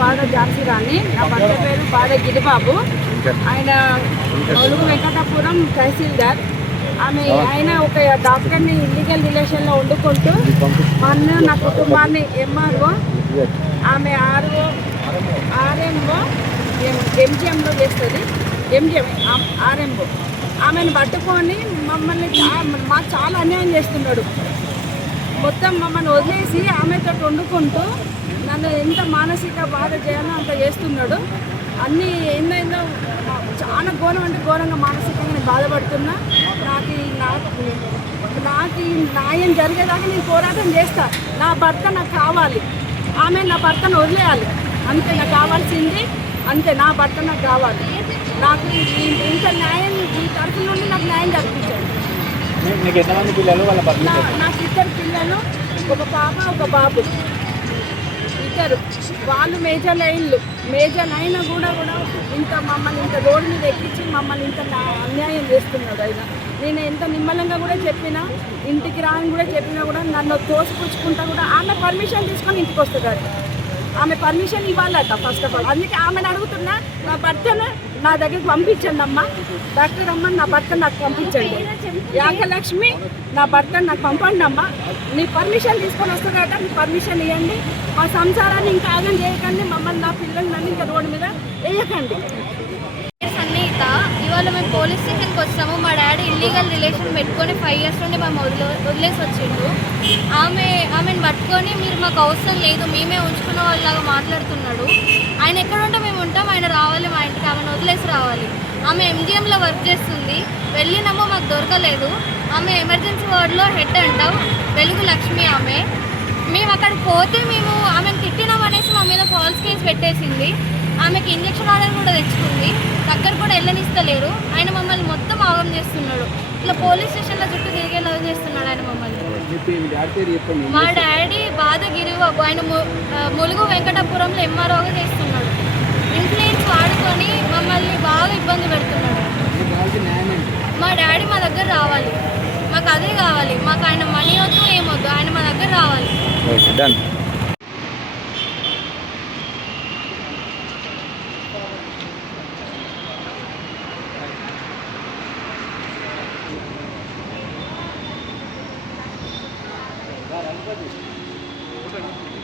బాగా ఝాన్సీ రాణి, నా భర్త పేరు బాగా గిరిబాబు. ఆయన నలుగు వెంకటాపురం తహసీల్దార్. ఆయన ఒక డాక్టర్ని ఇల్లీగల్ రిలేషన్లో వండుకుంటూ మా అన్న నా కుటుంబాన్ని ఎంఆర్ఓ, ఆమె ఆర్ఎంఓ ఎంజిఎంలో చేస్తుంది, ఆర్ఎంఓ. ఆమెను పట్టుకొని మమ్మల్ని మాకు చాలా అన్యాయం చేస్తున్నాడు. మొత్తం మమ్మల్ని వదిలేసి ఆమెతో వండుకుంటూ నన్ను ఎంత మానసిక బాధ చేయాలో అంత చేస్తున్నాడు. అన్నీ ఏందో చాలా ఘోరం అంటే ఘోరంగా మానసికంగా నేను బాధపడుతున్నా. నాకు న్యాయం జరిగేదాకా నేను పోరాటం చేస్తా. నా భర్త నాకు కావాలి, ఆమె నా భర్తను వదిలేయాలి, అంతే నాకు కావాల్సింది, అంతే. నా భర్త నాకు కావాలి. నాకు ఇంత న్యాయం ఈ తరఫు నుండి నాకు న్యాయం జరిపించాడు. నాకు 2 పిల్లలు, ఒక పాప ఒక బాబు, 2. వాళ్ళు మేజర్ అయినా కూడా మమ్మల్ని ఇంత రోడ్డు మీద ఎక్కించి మమ్మల్ని ఇంత అన్యాయం చేస్తున్నాడు. ఆయన నేను ఎంత నిమ్మలంగా కూడా చెప్పినా, ఇంటికి రాని కూడా చెప్పినా కూడా నన్ను తోసిపుచ్చుకుంటా కూడా ఆమె పర్మిషన్ తీసుకొని ఇంటికి వస్తుంది. ఆమె పర్మిషన్ ఇవ్వాలట ఫస్ట్ ఆఫ్ ఆల్. అందుకే ఆమెను అడుగుతున్నా, నా భర్తను నా దగ్గరికి పంపించండి అమ్మ, డాక్టర్ అమ్మ నా భర్త నాకు పంపించండి, యాగలక్ష్మి నా భర్తను నాకు పంపండి అమ్మ, నీ పర్మిషన్ తీసుకొని వస్తుందట, నీ పర్మిషన్ ఇవ్వండి, మా సంసారాన్ని ఇంకా ఆగం చేయకండి, మమ్మల్ని నా పిల్లల్ని ఇంకా రోడ్డు మీద వేయకండి. సన్నిహిత, ఇవాళ మేము పోలీస్ స్టేషన్కి వచ్చాము. మా డాడీ ఇల్లీగల్ రిలేషన్ పెట్టుకొని 5 years నుండి మేము వదిలేసి వచ్చిండు. ఆమెను పట్టుకొని మీరు మాకు అవసరం లేదు, మేమే ఉంచుకున్న వాళ్ళలాగా మాట్లాడుతున్నాడు. ఆయన ఎక్కడుంటే మేము ఉంటాం, ఆయన రావాలి మా ఇంటికి, ఆమెను వదిలేసి రావాలి. ఆమె ఎంజిఎంలో వర్క్ చేస్తుంది, వెళ్ళినామో మాకు దొరకలేదు. ఆమె ఎమర్జెన్సీ వార్డులో హెడ్ అంటాం, వెలుగు లక్ష్మి ఆమె. మేము అక్కడికి పోతే మేము ఆమెను తిట్టినామనేసి మా మీద ఫాల్స్ కేసు పెట్టేసింది. ఆమెకి ఇంజక్షన్ ఆర్డర్ కూడా తెచ్చుకుంది, దగ్గర కూడా వెళ్ళనిస్తలేరు. ఆయన మమ్మల్ని మొత్తం ఆగం చేస్తున్నాడు. ఇట్లా పోలీస్ స్టేషన్లో చుట్టూ తిరిగేలా చేస్తున్నాడు ఆయన మమ్మల్ని. మా డాడీ బాధగిరి, ఆయన ములుగు వెంకటాపురంలో ఎంఆర్ఓగా చేస్తున్నాడు. ఇన్ఫ్లుయెన్స్ వాడుకొని మమ్మల్ని బాగా ఇబ్బంది పెడుతున్నాడు. మా డాడీ మా దగ్గర రావాలి, మాకు అదే కావాలి. మాకు ఆయన మనీ వద్దు, ఏమొద్దు, ఆయన మా దగ్గర రావాలి. Gracias.